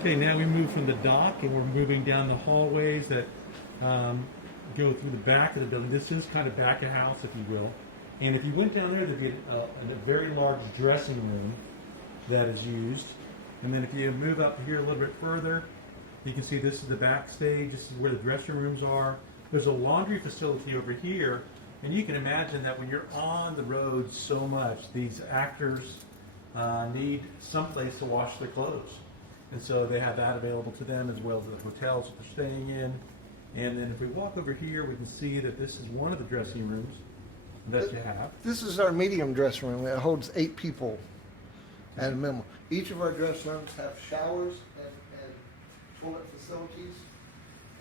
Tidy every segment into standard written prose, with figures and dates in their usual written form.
Okay, now we move from the dock and we're moving down the hallways that go through the back of the building. This is kind of back of house, if you will. And if you went down there, there'd be a very large dressing room that is used. And then if you move up here a little bit further, you can see this is the backstage. This is where the dressing rooms are. There's a laundry facility over here. And you can imagine that when you're on the road so much, these actors need some place to wash their clothes. And so they have that available to them as well as the hotels that they're staying in. And then if we walk over here, we can see that this is one of the dressing rooms that you have. This is our medium dressing room. It holds 8 people at a minimum. Each of our dressing rooms have showers and toilet facilities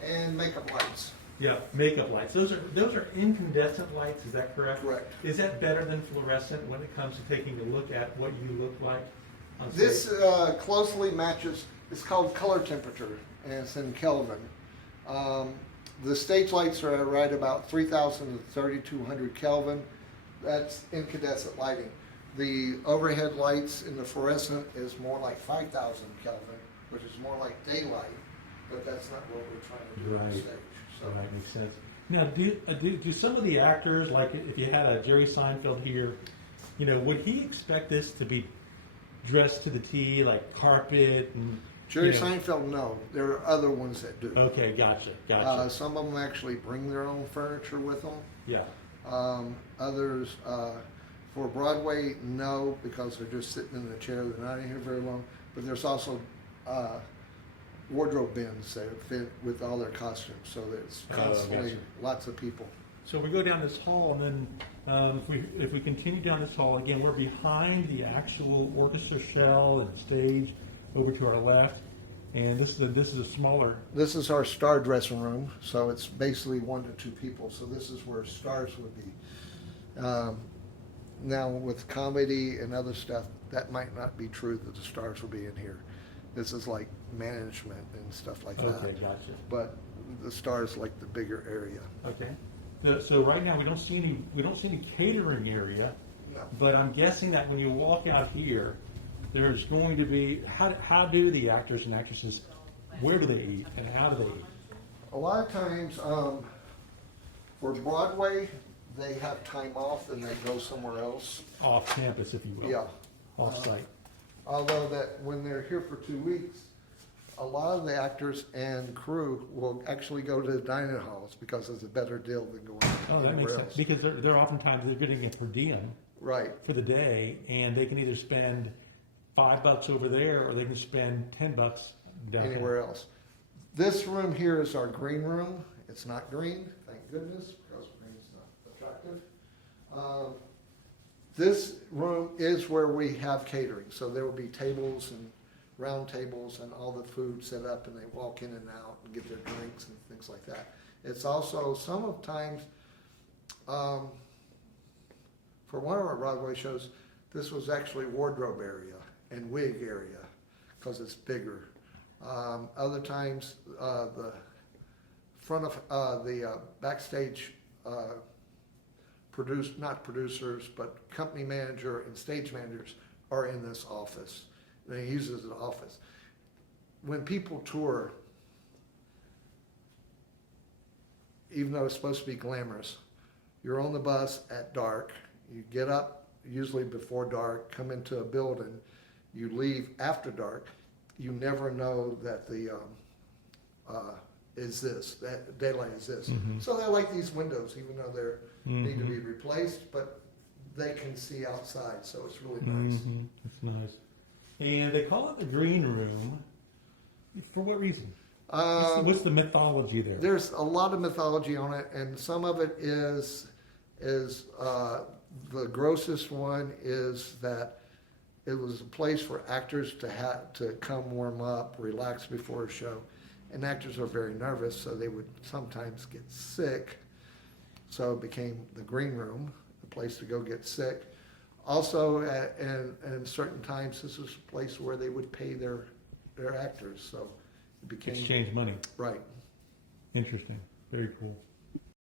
and makeup lights. Yeah, makeup lights. Those are incandescent lights, is that correct? Correct. Is that better than fluorescent when it comes to taking a look at what you look like on stage? This closely matches, it's called color temperature, and it's in Kelvin. The stage lights are at right about 3,000 to 3,200 Kelvin. That's incandescent lighting. The overhead lights in the fluorescent is more like 5,000 Kelvin, which is more like daylight, but that's not what we're trying to do on stage. So. Right, makes sense. Now, do some of the actors, like if you had a Jerry Seinfeld here, would he expect this to be dressed to the T, like carpet and? Jerry Seinfeld, no. There are other ones that do. Okay, gotcha. Some of them actually bring their own furniture with them. Yeah. Others, for Broadway, no, because they're just sitting in the chair. They're not in here very long. But there's also wardrobe bins that fit with all their costumes. So there's constantly lots of people. So we go down this hall, and then if we continue down this hall, again, we're behind the actual orchestra shell and stage over to our left. And this is a smaller. This is our star dressing room, so it's basically 1 to 2 people. So this is where stars would be. Now with comedy and other stuff, that might not be true that the stars will be in here. This is like management and stuff like that. Okay, gotcha. But the stars like the bigger area. Okay. So right now we don't see any catering area. No. But I'm guessing that when you walk out here, there's going to be how do the actors and actresses, where do they eat and how do they eat? A lot of times, for Broadway, they have time off and they go somewhere else. Off campus, if you will. Yeah. Off site. Although that when they're here for 2 weeks, a lot of the actors and crew will actually go to the dining halls because it's a better deal than going That makes anywhere sense. else. Because they're oftentimes getting a per diem Right. for the day, and they can either spend $5 over there or they can spend $10 down Anywhere else. This room here is our green room. It's not green, thank goodness, because green's not attractive. This room is where we have catering, so there will be tables and round tables and all the food set up, and they walk in and out and get their drinks and things like that. It's also sometimes, for one of our Broadway shows, this was actually wardrobe area and wig area because it's bigger. Other times, the front of the backstage not producers, but company manager and stage managers are in this office. They use it as an office. When people tour, even though it's supposed to be glamorous, you're on the bus at dark, you get up usually before dark, come into a building, you leave after dark, you never know that the that daylight is this. Mm-hmm. So they like these windows, even though they're need to be replaced, but they can see outside, so it's really nice. Mm-hmm. It's nice. And they call it the green room. For what reason? What's the mythology there? There's a lot of mythology on it, and some of it is the grossest one is that it was a place for actors to come warm up, relax before a show. And actors are very nervous, so they would sometimes get sick. So it became the green room, a place to go get sick. Also, in certain times, this was a place where they would pay their actors. So it became Exchange money. right. Interesting. Very cool.